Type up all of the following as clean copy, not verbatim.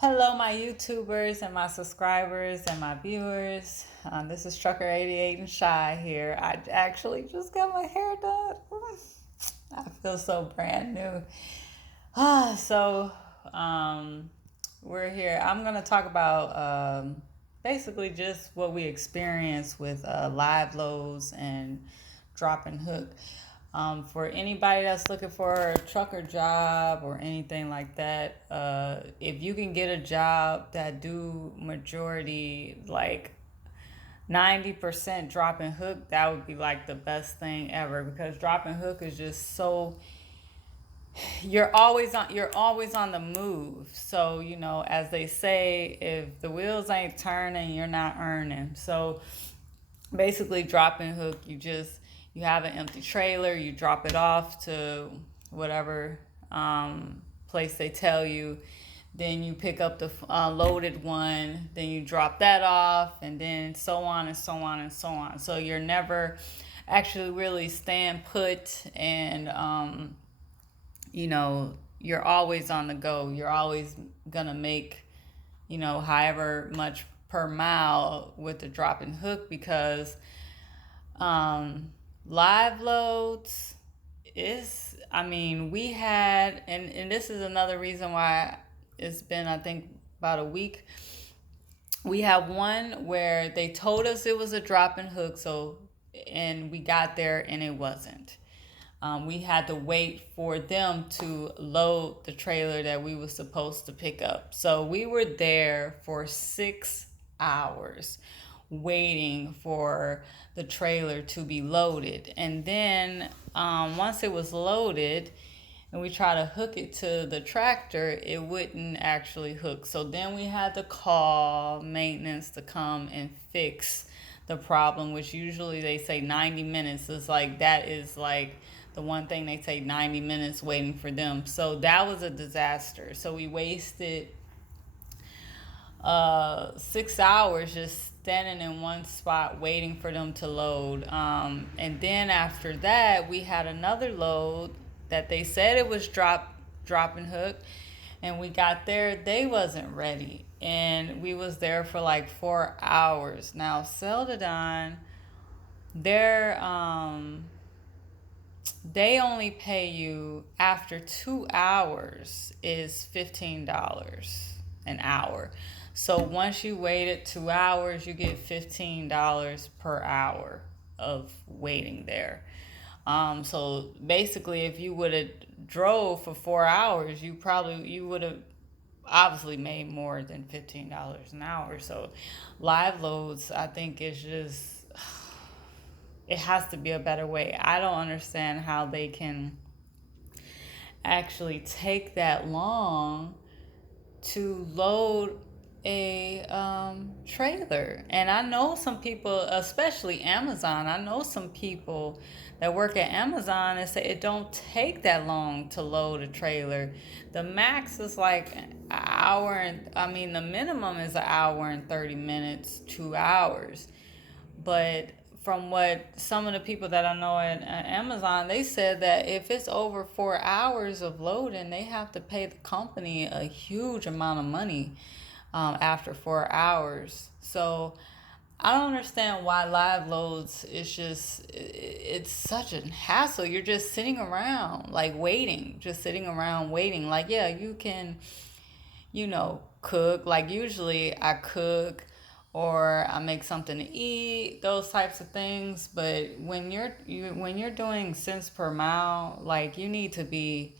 Hello, my YouTubers and my subscribers and my viewers. This is Trucker88 and Shy here. I actually just got my hair done. I feel so brand new. So, um, we're here. I'm going to talk about basically just what we experience with live loads and drop and hook. For anybody that's looking for a trucker job or anything like that, if you can get a job that do majority like 90% drop and hook, that would be like the best thing ever, because drop and hook is just so you're always on the move. So, as they say, if the wheels ain't turning, you're not earning. So basically, drop and hook, you have an empty trailer, you drop it off to whatever place they tell you, then you pick up the loaded one, then you drop that off, and then so on and so on and so on. So you're never actually really staying put, and you're always on the go. You're always gonna make, however much per mile with the drop and hook, because um, live loads we had, and this is another reason why it's been, I think, about a week. We have one where they told us it was a drop and hook, and we got there and it wasn't. We had to wait for them to load the trailer that we were supposed to pick up. So we were there for 6 hours waiting for the trailer to be loaded. And then once it was loaded and we tried to hook it to the tractor, it wouldn't actually hook. So then we had to call maintenance to come and fix the problem, which usually they say 90 minutes. It's like that is like the one thing they say, 90 minutes waiting for them. So that was a disaster. So we wasted 6 hours just standing in one spot waiting for them to load. And then after that, we had another load that they said it was drop and hook, and we got there, they wasn't ready, and we was there for like 4 hours. Now Celadon, they're they only pay you after 2 hours is $15 an hour. So once you waited 2 hours, you get $15 per hour of waiting there. So basically, if you would have drove for 4 hours, you would have obviously made more than $15 an hour. So live loads, I think, is just, it has to be a better way. I don't understand how they can actually take that long to load a trailer. And I know some people, especially Amazon, I know some people that work at Amazon and say it don't take that long to load a trailer. The max is like an hour, and the minimum is an hour and 30 minutes, 2 hours. But from what some of the people that I know at Amazon, they said that if it's over 4 hours of loading, they have to pay the company a huge amount of money after 4 hours. So I don't understand why live loads is just, it's such a hassle. You're just sitting around like waiting, just sitting around waiting. Like, yeah, you can, cook. Like usually I cook or I make something to eat, those types of things. But when you're doing cents per mile, like you need to be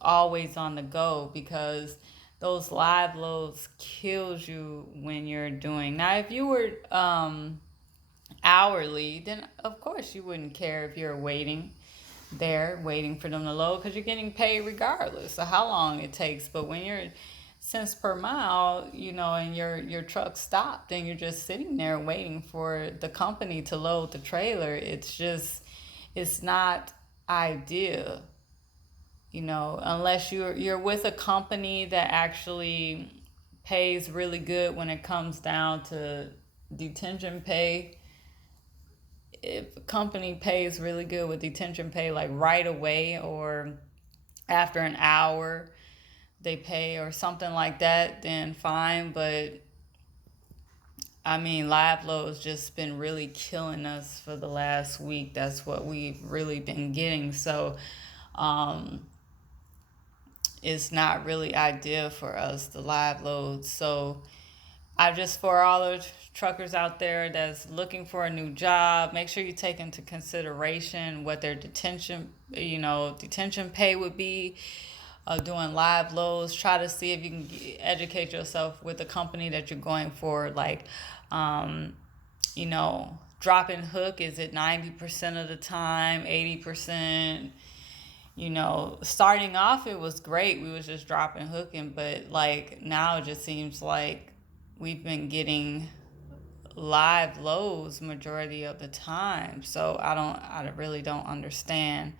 always on the go, because those live loads kills you when you're doing. Now, if you were hourly, then of course you wouldn't care if you're waiting for them to load, because you're getting paid regardless of how long it takes. But when you're cents per mile, and your truck stopped and you're just sitting there waiting for the company to load the trailer, it's not ideal. Unless you're with a company that actually pays really good when it comes down to detention pay. If a company pays really good with detention pay, like right away or after an hour, they pay or something like that, then fine. But I mean, live load's just been really killing us for the last week. That's what we've really been getting. So um, it's not really ideal for us, the live loads. So I just, for all the truckers out there that's looking for a new job, make sure you take into consideration what their detention pay would be. Doing live loads, try to see if you can educate yourself with the company that you're going for. Like, um, drop and hook, is it 90% of the time, 80%? Starting off it was great. We was just dropping hooking, but like now it just seems like we've been getting live loads majority of the time. So I really don't understand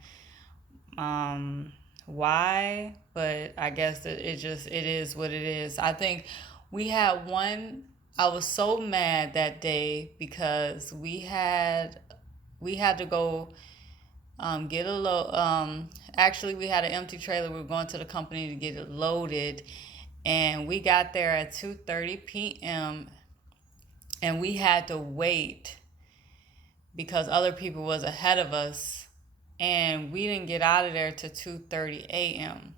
why, but I guess it is what it is. I think we had one. I was so mad that day because we had to go get a load. Actually, we had an empty trailer. We were going to the company to get it loaded, and we got there at 2:30 p.m. and we had to wait because other people was ahead of us, and we didn't get out of there till 2:30 a.m.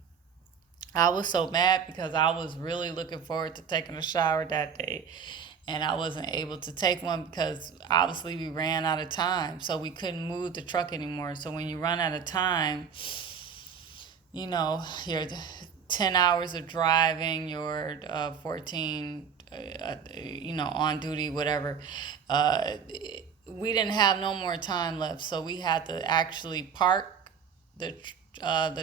I was so mad because I was really looking forward to taking a shower that day. And I wasn't able to take one because obviously we ran out of time. So we couldn't move the truck anymore. So when you run out of time, your 10 hours of driving, your 14, on duty, whatever, we didn't have no more time left. So we had to actually park the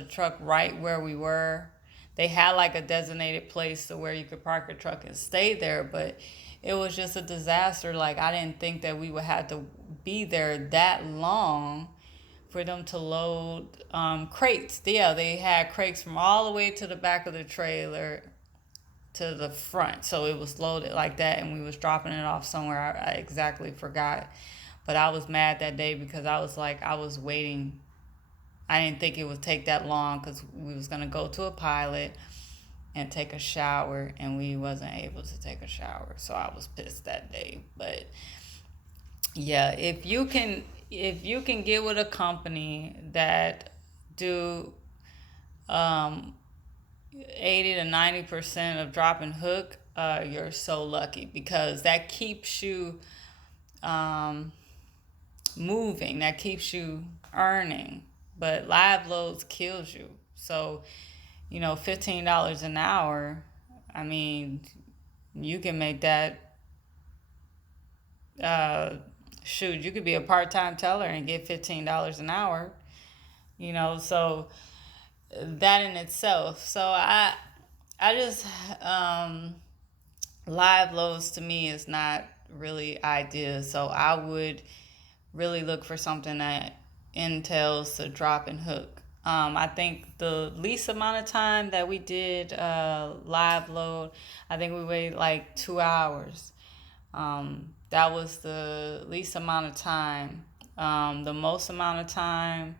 truck right where we were. They had like a designated place to where you could park a truck and stay there, but it was just a disaster. Like, I didn't think that we would have to be there that long for them to load crates. Yeah, they had crates from all the way to the back of the trailer to the front. So it was loaded like that, and we was dropping it off somewhere. I exactly forgot. But I was mad that day because I was like, I was waiting. I didn't think it would take that long because we was going to go to a pilot and take a shower, and we wasn't able to take a shower. So I was pissed that day. But yeah, if you can get with a company that do 80 to 90% of drop and hook, you're so lucky because that keeps you um, moving, that keeps you earning. But live loads kills you. So, $15 an hour, I mean, you can make that, uh, shoot, you could be a part-time teller and get $15 an hour, so that in itself. So I just, live loads to me is not really ideal. So I would really look for something that entails a drop and hook. I think the least amount of time that we did live load, I think we waited like 2 hours. That was the least amount of time. The most amount of time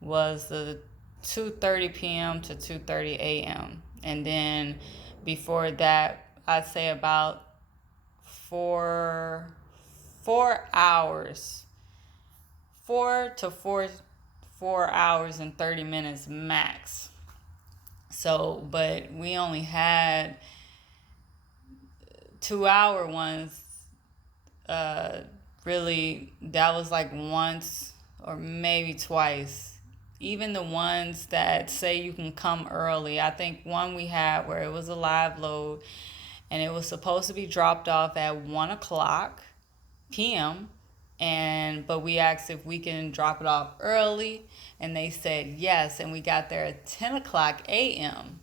was the 2:30 p.m. to 2:30 a.m. And then before that, I'd say about four hours, 4 to 4 hours and 30 minutes max. So, but we only had 2 hour ones. Really, that was like once or maybe twice. Even the ones that say you can come early, I think one we had where it was a live load and it was supposed to be dropped off at 1 o'clock p.m. But we asked if we can drop it off early, and they said yes, and we got there at 10 o'clock a.m.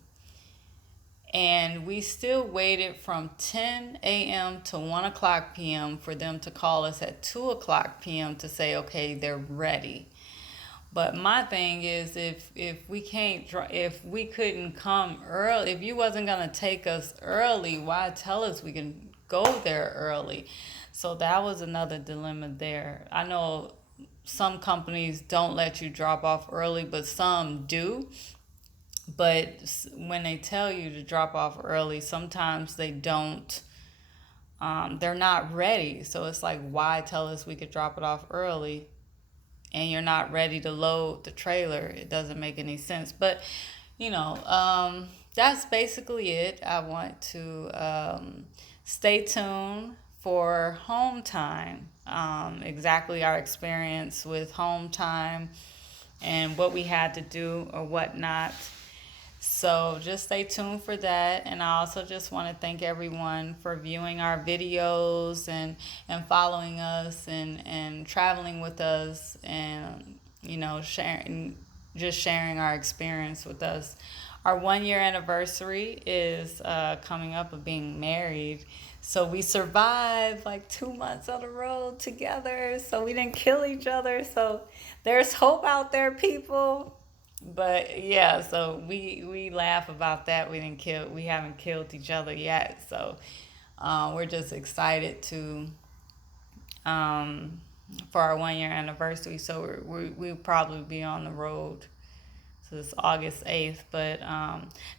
And we still waited from 10 a.m. to 1 o'clock p.m. for them to call us at 2 o'clock p.m. to say, okay, they're ready. But my thing is, if we couldn't come early, if you wasn't gonna take us early, why tell us we can go there early? So that was another dilemma there. I know some companies don't let you drop off early, but some do. But when they tell you to drop off early, sometimes they don't, they're not ready. So it's like, why tell us we could drop it off early and you're not ready to load the trailer? It doesn't make any sense. But, that's basically it. I want to stay tuned for home time, exactly our experience with home time and what we had to do or whatnot. So just stay tuned for that. And I also just want to thank everyone for viewing our videos and following us and traveling with us and, sharing our experience with us. Our 1 year anniversary is coming up of being married. So we survived like 2 months on the road together. So we didn't kill each other. So there's hope out there, people. But yeah, so we laugh about that. We haven't killed each other yet. So we're just excited to um, for our 1 year anniversary. So we'll probably be on the road. So it's August 8th, but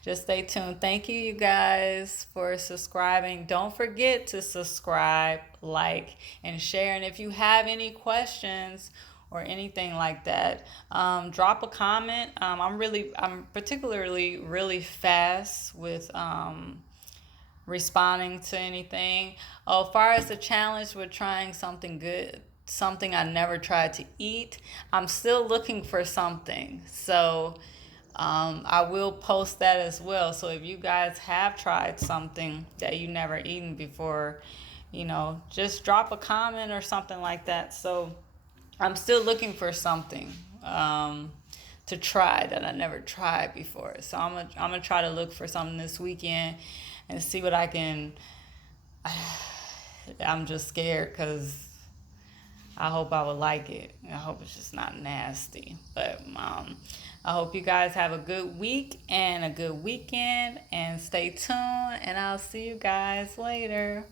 just stay tuned. Thank you, you guys, for subscribing. Don't forget to subscribe, like, and share. And if you have any questions or anything like that, drop a comment. I'm particularly really fast with responding to anything. Oh, as far as the challenge with trying something good, something I never tried to eat, I'm still looking for something. So I will post that as well. So if you guys have tried something that you never eaten before, just drop a comment or something like that. So I'm still looking for something to try that I never tried before. So I'm gonna try to look for something this weekend and see what I can. I'm just scared because I hope I would like it. I hope it's just not nasty. But I hope you guys have a good week and a good weekend and stay tuned. And I'll see you guys later.